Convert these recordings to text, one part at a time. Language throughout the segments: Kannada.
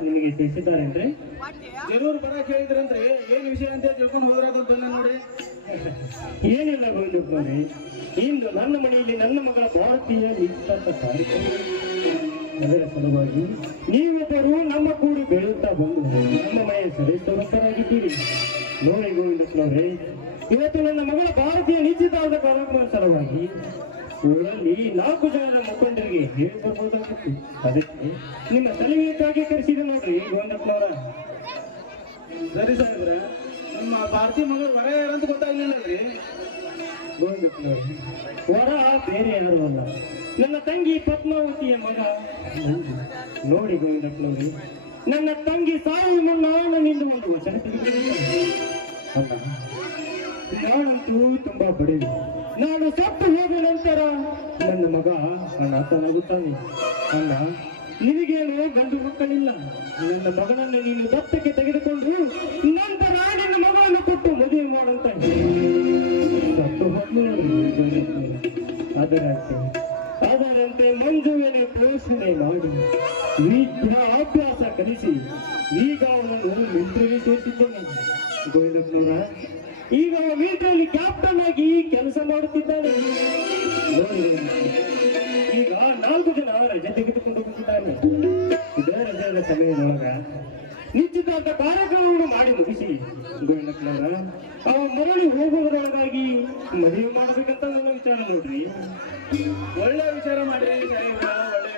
ನಿಮಗೆ ತಿಳಿಸಿದ್ದಾರೆ ಅಂದ್ರೆ? ಜರೂರ್ ಬರಕ್ ಹೇಳಿದ್ರಂದ್ರೆ ಏನ್ ವಿಷಯ ಅಂತ ತಿಳ್ಕೊಂಡು ಹೋದ್ರದ ಬಂದ ನೋಡಿ. ಏನಿಲ್ಲ ಗೋವಿಂದಪ್ಪನವರೇ ಇಂದು ನನ್ನ ಮನೆಯಲ್ಲಿ ನನ್ನ ಮಗಳ ಭಾರತೀಯ ಕಾರ್ಯಕ್ರಮ ಅದರ ಸಲುವಾಗಿ ನೀವಿಬ್ಬರು ನಮ್ಮ ಕೂಡಿ ಬೆಳೆಯುತ್ತಾ ಬಂದು ನಮ್ಮ ಮನೆಯ ಸದಸ್ಯರಾಗಿದ್ದೀರಿ ನೋಡಿ ಗೋವಿಂದಪ್ಪನವರೇ ಇವತ್ತು ನನ್ನ ಮಗಳ ಭಾರತೀಯ ನಿಶ್ಚಿತಾರ್ಥ ಕಾರ್ಯಕ್ರಮದ ಸಲುವಾಗಿ ಊರಲ್ಲಿ ನಾಲ್ಕು ಜನರ ಮುಖಂಡರಿಗೆ ಹೇಳಿಕೊಡ್ಬೋದಾಗಿತ್ತು. ಅದಕ್ಕೆ ನಿಮ್ಮ ಸಲಹೆಯಕ್ಕಾಗಿ ಕರೆಸಿದೆ ನೋಡ್ರಿ ಗೋವಿಂದಪ್ಪನವರ ಸರಿ ಸಾಹೇಬ್ರ ನಿಮ್ಮ ಭಾರತಿ ಮಗಳು ವರ ಯಾರಂತ ಗೊತ್ತಾಗ್ಲಿಲ್ಲಲ್ರಿ ಗೋವಿಂದಪ್ಪನವರು ವರ ಬೇರೆ ಯಾರು ಅಲ್ಲ. ನನ್ನ ತಂಗಿ ಪದ್ಮಾವತಿಯ ಮಗ. ನೋಡಿ ಗೋವಿಂದಪ್ಪನವರು ನನ್ನ ತಂಗಿ ಸಾವು ಮುನ್ನ ನನ್ನಿಂದ ಒಂದು ವಚನ. ಅಲ್ಲ ನಾನಂತೂ ತುಂಬಾ ಬಡವಿ. ನಾನು ಸತ್ತು ಹೋದ ನಂತರ ನನ್ನ ಮಗ ಅನಾಥನಾಗುತ್ತಾನೆ ಅಣ್ಣ ನಿನಗೇನು ಗಂಡು ಮಕ್ಕಳಿಲ್ಲ. ನನ್ನ ಮಗನನ್ನು ನೀನು ದತ್ತಕ್ಕೆ ತೆಗೆದುಕೊಂಡು ನಂತರ ನಿನ್ನ ಮಗಳನ್ನು ಕೊಟ್ಟು ಮದುವೆ ಮಾಡುವಂತ. ಸತ್ತು ಅದರಂತೆ ಅದರಂತೆ ಮಂಜುವಿನ ಪೋಷಣೆ ಮಾಡಿ ವಿದ್ಯಾಭ್ಯಾಸ ಕಲಿಸಿ, ಈಗ ಅವನನ್ನು ಮಿಲಿಟರಿಗೆ ಸೇರಿಸಿದ್ದೇನೆ. ಗೋವಿಂದಪ್ಪನವರ ಈಗ ಅವ ಮಿಲಿಟರಿಯಲ್ಲಿ ಕ್ಯಾಪ್ಟನ್ ಆಗಿ ಕೆಲಸ ಮಾಡುತ್ತಿದ್ದಾನೆ. ಈಗ ನಾಲ್ಕು ಜನ ರಜೆ ತೆಗೆದುಕೊಂಡು ಹೋಗುತ್ತಿದ್ದಾನೆ. ಇದೇ ರಜೆಯ ಸಮಯದೊಳಗ ನಿಶ್ಚಿತಾರ್ಥ ಕಾರ್ಯಕ್ರಮವನ್ನು ಮಾಡಿ ಮುಗಿಸಿ, ಗೋವಿಂದಪ್ಪನವರ ಅವ ಮರಳಿ ಹೋಗುವುದರೊಳಗಾಗಿ ಮದುವೆ ಮಾಡಬೇಕಂತ ನನ್ನ ವಿಚಾರ ನೋಡ್ರಿ. ಒಳ್ಳೆ ವಿಚಾರ ಮಾಡ್ರಿ, ಸಾಹೇಬ್ರ.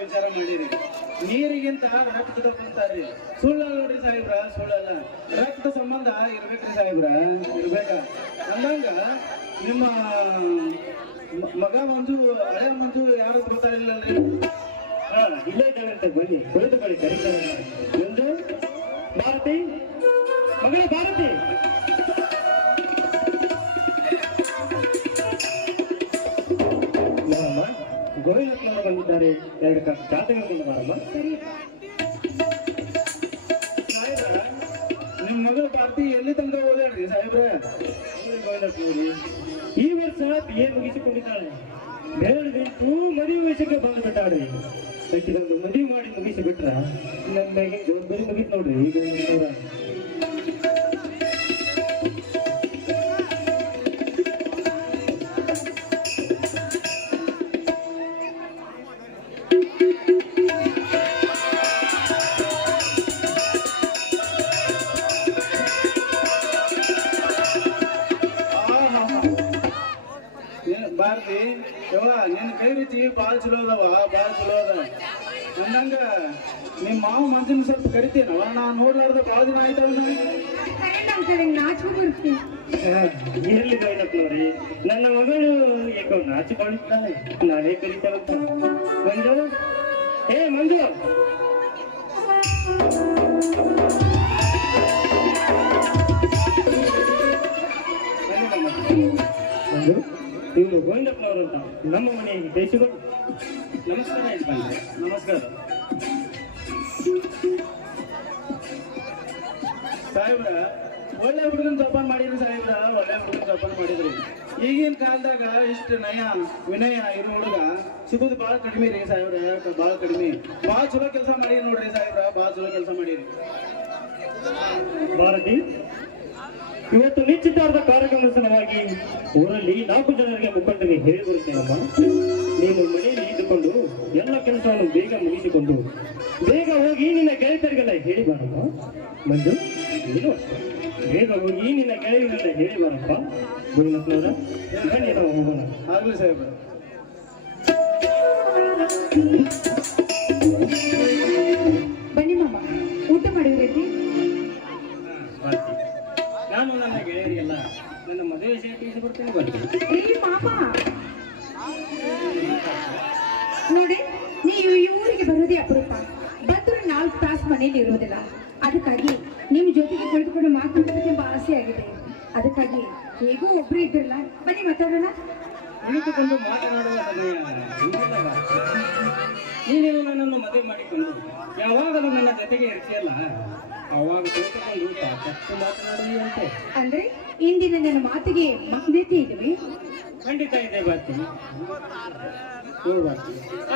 ವಿಚಾರ ಮಾಡಿರಿ. ನೀರಿಗಿಂತ ರಕ್ತದ ರೀ. ಸುಳ್ಳಲ್ಲ ನೋಡ್ರಿ ಸಾಹೇಬ್ರ, ಸುಳ್ಳಲ್ಲ. ರಕ್ತ ಸಂಬಂಧ ಇರ್ಬೇಕ್ರಿ ಸಾಹೇಬ್ರ. ಇರ್ಬೇಕ. ಅಂದಂಗ ನಿಮ್ಮ ಮಗ ಮಂಜು, ಹಳೆ ಮಂಜು ಯಾರು ಗೊತ್ತಾಗಿಲ್ಲಲ್ರಿ ಹಾ, ಇಲ್ಲೇ ಇದ್ದಾರಂತೆ ಬನ್ನಿ. ಕುಳಿತುಕೊಳ್ಳಿ ಕರೀತಾರೆ. ಒಂದು ಭಾರತಿ, ಮಗಳ ಭಾರತಿ. ನೋಡಮ್ಮ ಬಂದಿದ್ದಾರೆ ಎರಡು ಕಪ್ ಮಾಡಲ್ಲ ನಿಮ್ ಮಗಳ ಸಾಹೇಬ್ರ ನಿಮ್ಮ ಮಗಳು ಪಾರ್ಟಿ ಎಲ್ಲಿ ತನಕ ಓದಾಡ್ರಿ ಸಾಹೇಬ್ರೆ? ಈ ವರ್ಷ ಬಿ ಎ ಮುಗಿಸಿಕೊಂಡಿದ್ದಾಳೆ. ಬೇರೆ ಬೇಕು ಮದುವೆ ವಯಸ್ಸಿಗೆ ಬಂದು ಬಿಟ್ಟಾಡ್ರಿ ಮದುವೆ ಮಾಡಿ ಮುಗಿಸಿ ಬಿಟ್ರ ನನ್ನ ಜವಾಬ್ದಾರಿ ಮುಗಿತು ನೋಡ್ರಿ. ಈಗ ರುಚಿ ಭಾಳ ಚಲೋ ಅದಾವ ಭಾಳ ಚಲೋ ಅದ. ಅಂದಂಗ ನಿಮ್ಮ ಮಾವ ಮಂಜಿನ ಸ್ವಲ್ಪ ಕರಿತೀನವ ನಾ ನೋಡ್ಲಾರ್ದ ಭಾಳ ದಿನ ಬರುತ್ತೆ ಎಲ್ಲಿ ಗೋವಿಂದಪ್ಪನವ್ರಿ ನನ್ನ ಮಗಳು ಏಕೋ ನಾಚಿಕೊಂಡಿದ್ದಾಳೆ ನಾನೇ ಕರೀತಾರಂತ ಮಂಜು? ಏ ಮಂಜು! ಮಂಜು? ಇವರು ಗೋವಿಂದಪ್ಪನವರು ಅಂತ ನಮ್ಮ ಮನೆ ದೇಶಗಳು. ನಮಸ್ಕಾರ. ನಮಸ್ಕಾರ. ಸಾಹೇಬ್ರ, ಒಳ್ಳೆ ಹುಡುಗನ ಜೋಪಾನ ಮಾಡಿದ್ರಿ ಸಾಹೇಬ್ರ, ಒಳ್ಳೆ ಹುಡುಗನ ಜಪಾನ ಮಾಡಿದ್ರಿ. ಈಗಿನ ಕಾಲದಾಗ ಇಷ್ಟು ನಯ, ವಿನಯ ಇರೋ ಹುಡುಗ ಸಿಗೋದು ಭಾಳ ಕಡಿಮೆ ರೀ ಸಾಹೇಬ್ರ ಬಹಳ ಕಡಿಮೆ. ಭಾಳ ಚಲೋ ಕೆಲಸ ಮಾಡಿರಿ ನೋಡ್ರಿ ಸಾಹೇಬ್ರ, ಭಾಳ ಚಲೋ ಕೆಲಸ ಮಾಡಿರಿ. ಭಾರತಿ, ಇವತ್ತು ನಿಶ್ಚಿತಾರ್ಥ ಕಾರ್ಯಕ್ರಮದ ಸಲುವಾಗಿ ಊರಲ್ಲಿ ನಾಲ್ಕು ಜನರಿಗೆ ಮುಖಂಡರಿಗೆ ಹೇಳಿ ಬರುತ್ತೇನಮ್ಮ ನೀನು ಮನೆಯಲ್ಲಿ ಇದ್ದುಕೊಂಡು ಎಲ್ಲ ಕೆಲಸವನ್ನು ಬೇಗ ಮುಗಿಸಿಕೊಂಡು ಬೇಗ ಹೋಗಿ ನಿನ್ನ ಗೆಳೆತರಿಗೆಲ್ಲ ಹೇಳಿ ಬಾರಮ್ಮ ಮಂಜು, ನೀನು ಬೇಗ ಹೋಗಿ ನಿನ್ನ ಗೆಳೆಯರಿಗೆಲ್ಲ ಹೇಳಿ ಬಾರಪ್ಪ. ಗುರುನಾಥನವರ ಆಗ್ಲಿ ಸಾಹೇಬ್ರ. ಮದುವೆ ಕೊಡ್ತೀವಿ ಏ ಮಾಮ. ನೋಡಿ ನೀವು ಈ ಊರಿಗೆ ಬರೋದೇ ಅಪರೂಪ. ಬಂದ್ರೆ ನಾಲ್ಕು ತಾಸು ಮನೇಲಿ ಇರೋದಿಲ್ಲ. ಅದಕ್ಕಾಗಿ ನಿಮ್ಮ ಜೊತೆಗೆ ಕುಳಿತುಕೊಂಡು ಮಾತನಾಡಬೇಕೆಂಬ ಆಸೆ ಆಗಿದೆ. ಅದಕ್ಕಾಗಿ ಹೇಗೂ ಒಬ್ರು ಇದ್ರಲ್ಲ ಬನ್ನಿ ಮಾತಾಡೋಣ. ಕುಳಿತುಕೊಂಡು ಮಾತನಾಡುವ. ನೀನೇನು ನನ್ನನ್ನು ಮದುವೆ ಮಾಡಿಕೊಂಡು ಯಾವಾಗಲೂ ನನ್ನ ಜೊತೆಗೆ ಇರ್ತೀಯಲ್ಲ? ಅವಾಗ ಕುಳಿತುಕೊಂಡು ಮಾತನಾಡುವಂತೆ ಅಂದ್ರೆ? ಇಂದಿನ ನನ್ನ ಮಾತಿಗೆ ಮಾನ್ಯತೆ ಇದೆಯೇ ಖಂಡಿತ ಇದೆ ಬರ್ತೀನಿ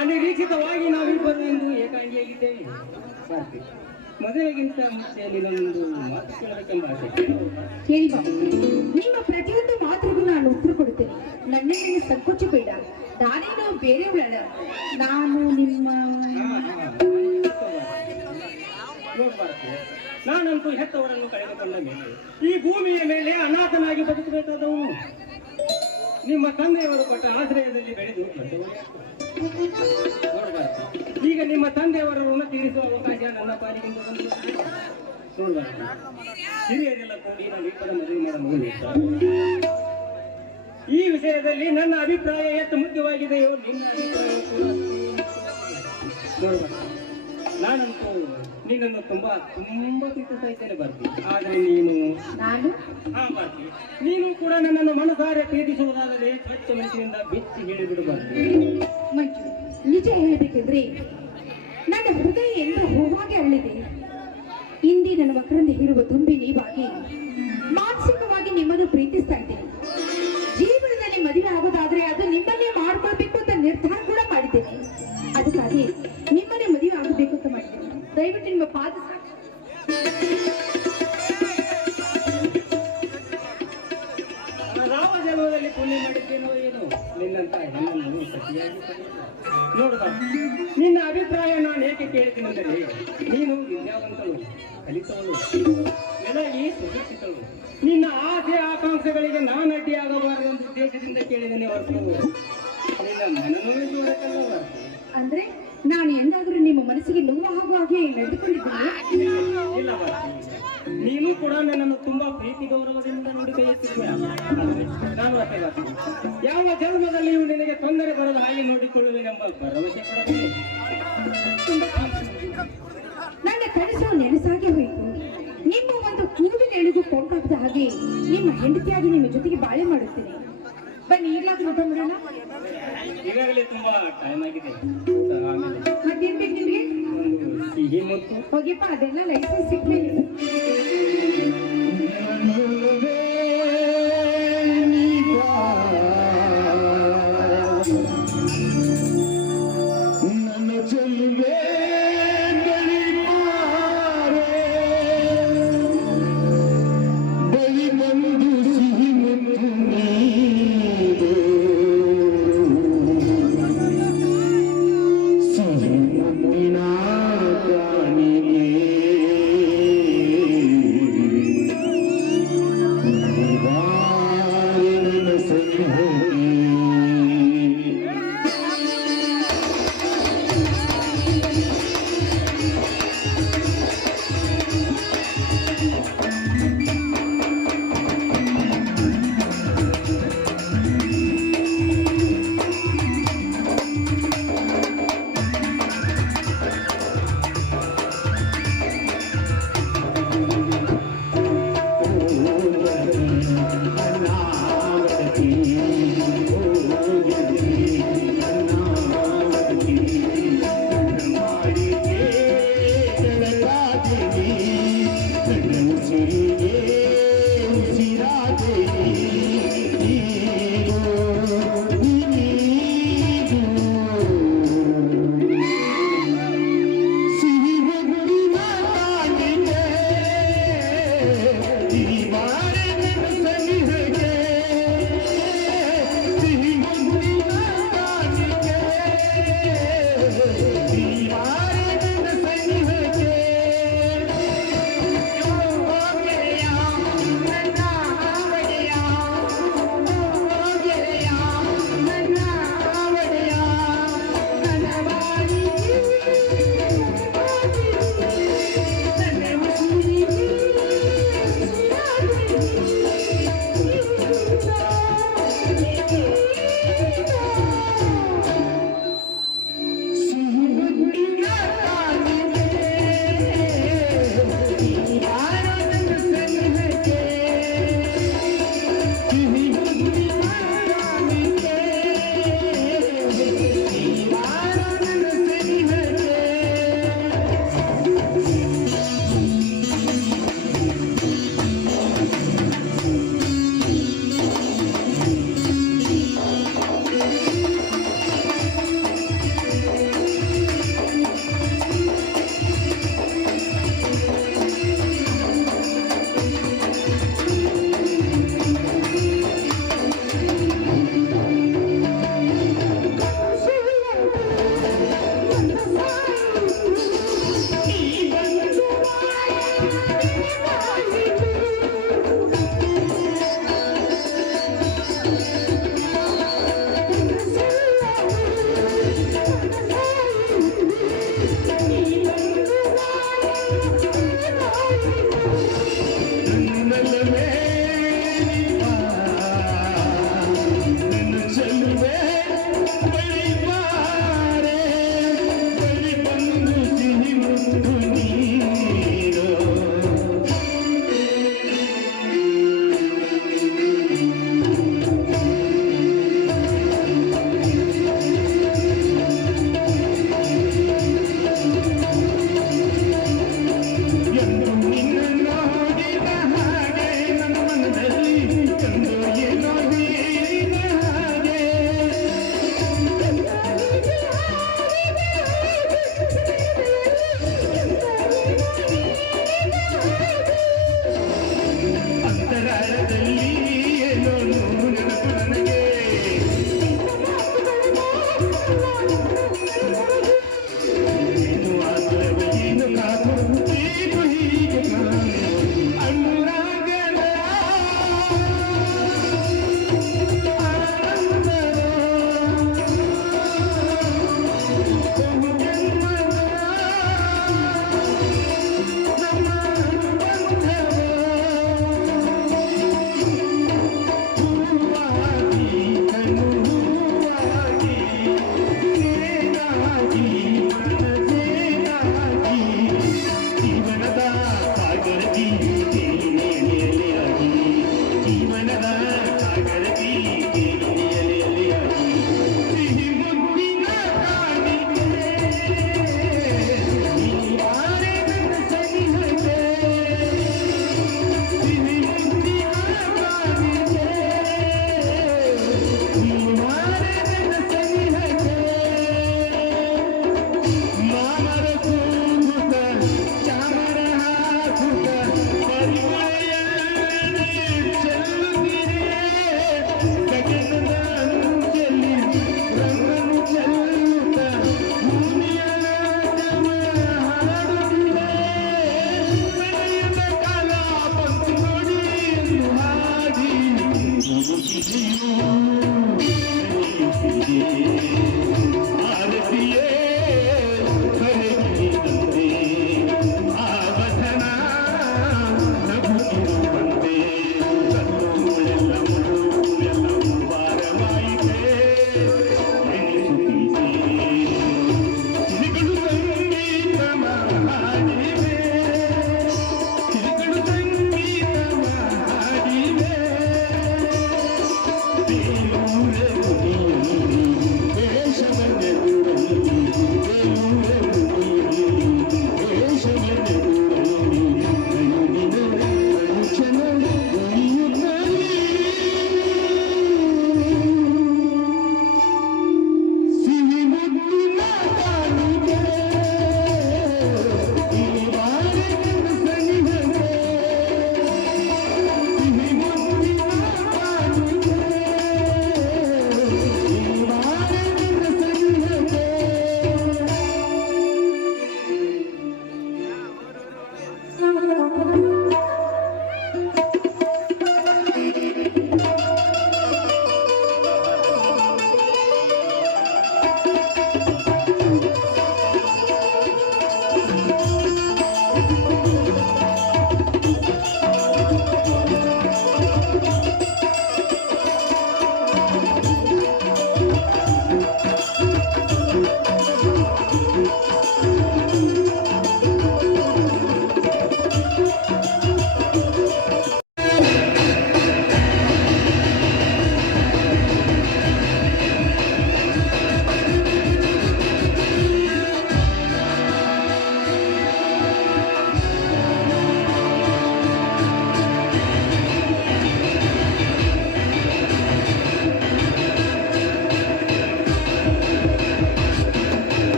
ಅನಿರೀಕ್ಷಿತವಾಗಿ ನಾವಿಬ್ಬರು ಎಂದು ಏಕಾಂಗಿಯಾಗಿದ್ದೇವೆ. ಬರ್ತೀನಿ ಮದುವೆಗಿಂತ ಮುಂಚೆ ನಿನ್ನೊಂದು ಮಾತು ಕೇಳಬೇಕೆಂಬ ಆಸೆ. ಹೇಳಿ ಬಾಬು ನಿಮ್ಮ ಪ್ರತಿಯೊಂದು ಮಾತಿಗೂ ನಾನು ಉತ್ತರ ಕೊಡುತ್ತೇನೆ. ನನ್ನ ಸಂಕೋಚ ಬೇಡ. ನಾನೇನೋ ಬೇರೆ ಬೇಡ ನಾನು ನಿಮ್ಮ ನೋಡ್ಬಾರ್ದು. ನಾನಂತೂ ಹೆತ್ತವರನ್ನು ಕಳೆದುಕೊಂಡ ಮೇಲೆ ಈ ಭೂಮಿಯ ಮೇಲೆ ಅನಾಥನಾಗಿ ಬದುಕಬೇಕಾದವನು ನಿಮ್ಮ ತಂದೆಯವರು ಕೊಟ್ಟ ಆಶ್ರಯದಲ್ಲಿ ಬೆಳೆದು. ಈಗ ನಿಮ್ಮ ತಂದೆಯವರ ಋಣ ತೀರಿಸುವ ಅವಕಾಶ ನನ್ನ ಪಾಲಿಗೆ ಹಿರಿಯರೆಲ್ಲ ಕೂಡಿ ನಾವಿಬ್ಬರ ಮದುವೆ ಮಾಡಲು ಈ ವಿಷಯದಲ್ಲಿ ನನ್ನ ಅಭಿಪ್ರಾಯ ಎಷ್ಟು ಮುಖ್ಯವಾಗಿದೆಯೋ ನಿನ್ನ ಅಭಿಪ್ರಾಯ. ನಾನಂತೂ ನಿನ್ನನ್ನು ತುಂಬಾ ತುಂಬಾ ಪ್ರೀತಿಸ್ತಾ ಇದ್ದೇನೆ ಬರ್ತಿ ಆದ್ರೆ ನೀನು ನಾನು? ಹಾ ಬರ್ತಿ ನೀನು ಕೂಡ ನನ್ನನ್ನು ಮನಸಾರೆ ಪ್ರೀತಿಸುವುದಾದರೆ ಸ್ವಚ್ಛ ಮನಸ್ಸಿನಿಂದ ಬಿಚ್ಚಿ ಹೇಳಿಬಿಡಬಾರ್ದು ಮಂಜು ನಿಜ ಹೇಳಬೇಕೆಂದ್ರೆ ನನ್ನ ಹೃದಯ ಎಂದ ಹೂವಾಗಿ ಅರಳಿದೆ. ಇಂದಿ ನನ್ನ ಮಕ್ಕಳಿಂದ ಇರುವ ತುಂಬಿ ನೀವಾಗಿ ಮಾನಸಿಕವಾಗಿ ನಿಮ್ಮನ್ನು ಪ್ರೀತಿಸ್ತಾ ಇದ್ದೀನಿ. ಜೀವನದಲ್ಲಿ ಮದುವೆ ಆಗೋದಾದ್ರೆ ಅದು ನಿಮ್ಮನ್ನೇ ಮಾಡ್ಕೊಳ್ಬೇಕು ನಿಮ್ಮ ಪಾದ ಸಾಕ್ಷಿ. ರಾಮ ಜನ್ಮದಲ್ಲಿ ಪುಣ್ಯ ಮಾಡಿದ್ದೇನೋ ಏನೋ? ನಿನ್ನಂತ ಹೆಣ್ಣನ್ನು ಸತಿಯಾಗಿ. ನೋಡ್ಬಾರ್ದು ನಿನ್ನ ಅಭಿಪ್ರಾಯ ನಾನು ಏಕೆ ಕೇಳ್ತೀನೆಂದರೆ ನೀನು ವಿದ್ಯಾವಂತಳು ಕಲಿತವಳು ನೆಲಗಿ ಸುಶಿಕ್ಷಿತಳು. ನಿನ್ನ ಆಸೆ ಆಕಾಂಕ್ಷೆಗಳಿಗೆ ನಾನು ಅಡ್ಡಿಯಾಗಬಾರದೆಂದು ಉದ್ದೇಶದಿಂದ ಕೇಳಿದ್ದೇನೆ ಹೊರತು. ನಿನ್ನ ಮನನೋಯಿಸುವುದಕ್ಕಲ್ಲ ಅಂದ್ರೆ? ನಾನು ಎಂದಾದರೂ ನಿಮ್ಮ ಮನಸ್ಸಿಗೆ ನೋವು ಆಗುವ ಹಾಗೆ ನಡೆದುಕೊಂಡಿದ್ದೇನೆ. ನೀನು ಕೂಡ ನನ್ನನ್ನು ತುಂಬಾ ಪ್ರೀತಿ ಗೌರವದಿಂದ ನೋಡಿ ನಾನು ಯಾವ ಜನ್ಮದಲ್ಲಿಯೂ ನಿನಗೆ ತೊಂದರೆ ಬರದ ಹಾಗೆ ನೋಡಿಕೊಳ್ಳುವೆನೆಂಬ ಭರವಸೆ ನನ್ನ ಕನಸು ನೆನಸಾಗಿ ಹೋಯಿತು. ನಿಮ್ಮ ಒಂದು ಕೂದಲು ಎಳೆದು ಕೊಂಡಾಗದ ಹಾಗೆ ನಿಮ್ಮ ಹೆಂಡತಿಯಾಗಿ ನಿಮ್ಮ ಜೊತೆಗೆ ಬಾಳೆ ಮಾಡುತ್ತೇನೆ. ಬನ್ನಿ ಈಗಲಾದ್ರೂ ಊಟ ಮಾಡೋಣ ಈಗಾಗಲೇ ತುಂಬಾ ಟೈಮ್ ಆಗಿದೆ. ಬೇಕು ನಿಮ್ಗೆ? ಸಿಹಿ ಮತ್ತು. ಹೋಗಿಪ್ಪ ಅದೆಲ್ಲ ಲೈಸೆನ್ಸ್ ಸಿಕ್ಮೇಲೆ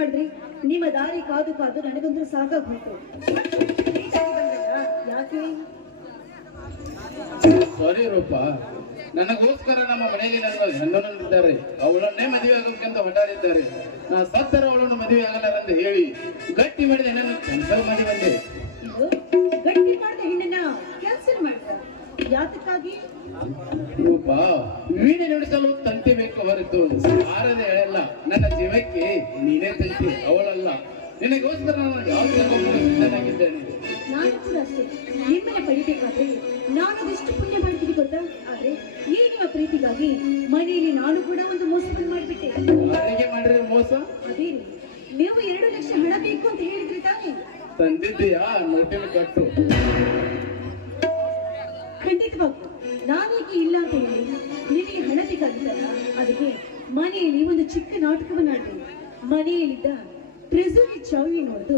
ಮಾಡ್ರಿ. ನಿಮ್ಮ ದಾರಿ ಕಾದು ಕಾದು ನನಗಂದ್ರೆ ಸಾಕಾಗ್ಬೇಕು ಯಾಕೆ? ರೂಪ. ನನಗೋಸ್ಕರ ನಮ್ಮ ಮನೆಯಲ್ಲಿ ನನ್ನ ಹೆಣ್ಣಿದ್ದಾರೆ ಅವಳನ್ನೇ ಮದುವೆ ಆಗೋದಕ್ಕಿಂತ ಹೊಟ್ಟಾಡಿದ್ದಾರೆ ನಾ ಸತ್ತರ ಅವಳನ್ನು ಮದುವೆ ಅಂತ ಹೇಳಿ ಗಟ್ಟಿ ಮಾಡಿದೆ. ನನ್ನ ಕನ್ಸಲ್ ಮಾಡಿ ಬಂದೆ. ಯಾತಕ್ಕಾಗಿ? ಒಬ್ಬ ವೀಣೆ ನುಡಿಸಲು ತಂತಿ ಬೇಕು ಹೊರತು ಆರದೆ ಹೇಳಲ್ಲ ನನ್ನ ಜೀವಕ್ಕೆ ನೀನೇ ತಂತಿ ಅವಳಲ್ಲ. ನಿನಗೋಸ್ಕರ ನಾನು ನಾನು ಕೂಡ ಅಷ್ಟೇ. ನಿಮ್ಮನ್ನ ಪಡಿಬೇಕಾದ್ರೆ ನಾನು ಅದೆಷ್ಟು ಪುಣ್ಯ ಮಾಡ್ತೀನಿ ಗೊತ್ತಾ? ಆದ್ರೆ ಈ ನಿಮ್ಮ ಪ್ರೀತಿಗಾಗಿ ಮನೆಯಲ್ಲಿ ನಾನು ಕೂಡ ಒಂದು ಮೋಸವನ್ನು ಮಾಡಿಬಿಟ್ಟೆ. ಯಾರಿಗೆ ಮಾಡಿರೋ ಮೋಸ? ಅದೇ ನೀವು ಎರಡು ಲಕ್ಷ ಹಣ ಬೇಕು ಅಂತ ಹೇಳಿದ್ರಿ ತಾನೇ. ತಂದಿದ್ದೀಯಾ? ನೋಟಿನ ಕಟ್ಟು. ಖಂಡಿತವಾಗ್ಲು. ನಾನೇಕೆ ಇಲ್ಲ ಅಂತ ಹೇಳಿ ನಿಮಗೆ ಹಣ ಬೇಕಾಗಿಲ್ಲ ಅದಕ್ಕೆ ಮನೆಯಲ್ಲಿ ಒಂದು ಚಿಕ್ಕ ನಾಟಕವನ್ನು ಆಡಿ ಮನೆಯಲ್ಲಿದ್ದ ಟ್ರೆಸರಿ ಚಾವಿ ನೋಡಿದು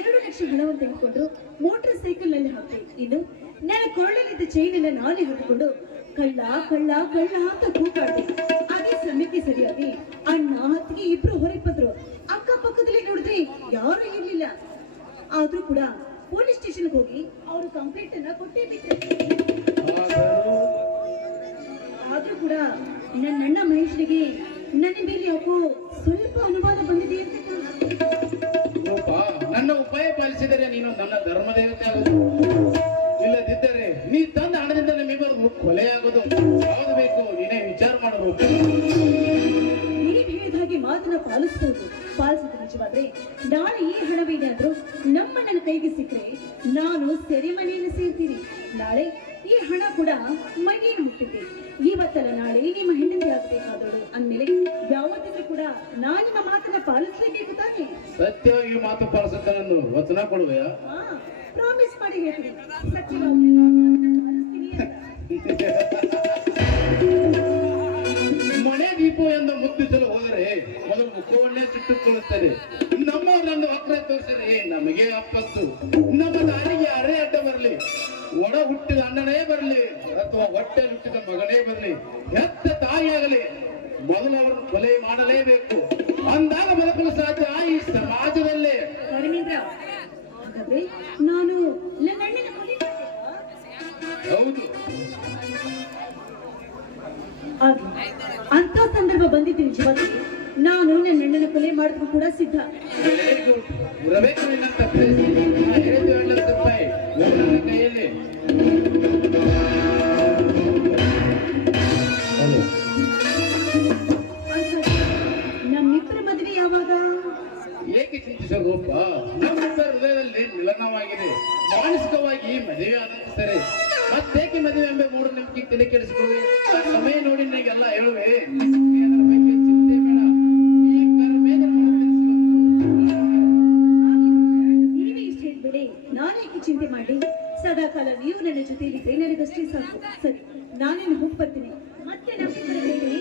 ಎರಡು ಲಕ್ಷ ಹಣವನ್ನು ತೆಗೆದುಕೊಂಡು ಮೋಟಾರ್ ಸೈಕಲ್ನಲ್ಲಿ ಹಾಕಿ ಇನ್ನು ನನ್ನ ಕೊರಳಲ್ಲಿದ್ದ ಚೈನ್ ಅನ್ನ ನಾಲಿ ಹಾಕಿಕೊಂಡು ಕಳ್ಳ ಕಳ್ಳ ಕಳ್ಳ ಅಂತ ಕೂಗಾಡಿದೆ. ಅದೇ ಸಮಯಕ್ಕೆ ಸರಿಯಾಗಿ ಅಣ್ಣ ಹತ್ತಿಗೆ ಇಬ್ರು ಹೊರಗೆ ಬಂದ್ರು ಅಕ್ಕಪಕ್ಕದಲ್ಲಿ ನೋಡಿದ್ರೆ ಯಾರು ಇರ್ಲಿಲ್ಲ. ಆದ್ರೂ ಕೂಡ ಪೊಲೀಸ್ ಸ್ಟೇಷನ್ ಹೋಗಿ ಅವರು ಕಂಪ್ಲೇಂಟ್ ಅನ್ನ ಕೊಟ್ಟೇ ಆದರೂ ಕೂಡ ನನ್ನ ಅಣ್ಣ ಮಹೇಶ್ನಿಗೆ ನನ್ನ ಮೇಲೆ ಯಾಕೋ ಸ್ವಲ್ಪ ಅನುವಾದ ಬಂದಿದೆ ಅಂತ ನನ್ನ ಉಪಾಯ ಪಾಲಿಸಿದರೆ ನೀನು ನನ್ನ ಧರ್ಮದೇವತೆ ಆಗುದು ಇಲ್ಲದಿದ್ದರೆ ನೀ ತಂದ ಹಣದಿಂದ ನಮ್ಮಿಬ್ಬರು ಕೊಲೆಯಾಗುದು ನಮ್ಮವರನ್ನು ವಕ್ರ ಏ ನಮಗೆ ಅಪ್ಪತ್ತು. ನಮ್ಮ ದಾರಿಗೆ ಅರೆ ಅಡ್ಡ ಬರಲಿ ಒಡ ಹುಟ್ಟಿದ ಅಣ್ಣನೇ ಬರಲಿ ಅಥವಾ ಹೊಟ್ಟೆ ಹುಟ್ಟಿದ ಮಗನೇ ಬರಲಿ ಹೆತ್ತ ತಾಯಿಯಾಗಲಿ ಮೊದಲು ಅವರನ್ನು ಕೊಲೆ ಮಾಡಲೇಬೇಕು. ಅಂದಾಗ ಬದುಕಲು ಸಾಧ್ಯ ಈ ಸಮಾಜದಲ್ಲಿ. ನಾನು ಹೌದು. ಅಂತ ಸಂದರ್ಭ ಬಂದಿದ್ದೀನಿ ನಿಜವಾಗಿ ನಾನು ನನ್ನ ಅಣ್ಣನ ಕೊಲೆ ಮಾಡಿದ್ರು ಕೂಡ ಸಿದ್ಧ. ನಮ್ಮಿಬ್ಬರ ಮದುವೆ ಯಾವಾಗ? ಏಕೆ ಚಿಂತಿಸೋ ರೂಪ? ನಮ್ಮಿಬ್ಬರ ಹೃದಯದಲ್ಲಿ ಮಿಲನವಾಗಿದೆ ಮಾನಸಿಕವಾಗಿ ಮದುವೆ ಆನಂದಿಸ್ತಾರೆ ಸರಿ. ಮತ್ತೇಕೆ ಮದುವೆ ಎಂಬ ಮೂರು ನಂಬಿಕೆ ತಲೆ ಕೆಡಿಸಿಕೊಳ್ಳಿ ಸಮಯ ನೋಡಿ ನನಗೆಲ್ಲ ಹೇಳುವೆ. ಕಾಲ ನೀವು ನನ್ನ ಜೊತೆ ಏನಾರಿಗಷ್ಟೇ ಸಾಕು ಸರಿ ನಾನೇನು ಹೋಗಿ ಬರ್ತೀನಿ ಮತ್ತೆ ನಮ್ಮ ಮದುವೆಯಲ್ಲಿ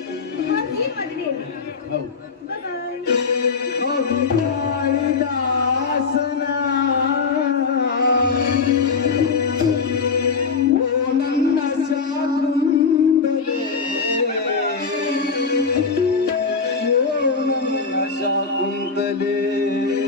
ಕುಂದಲೇ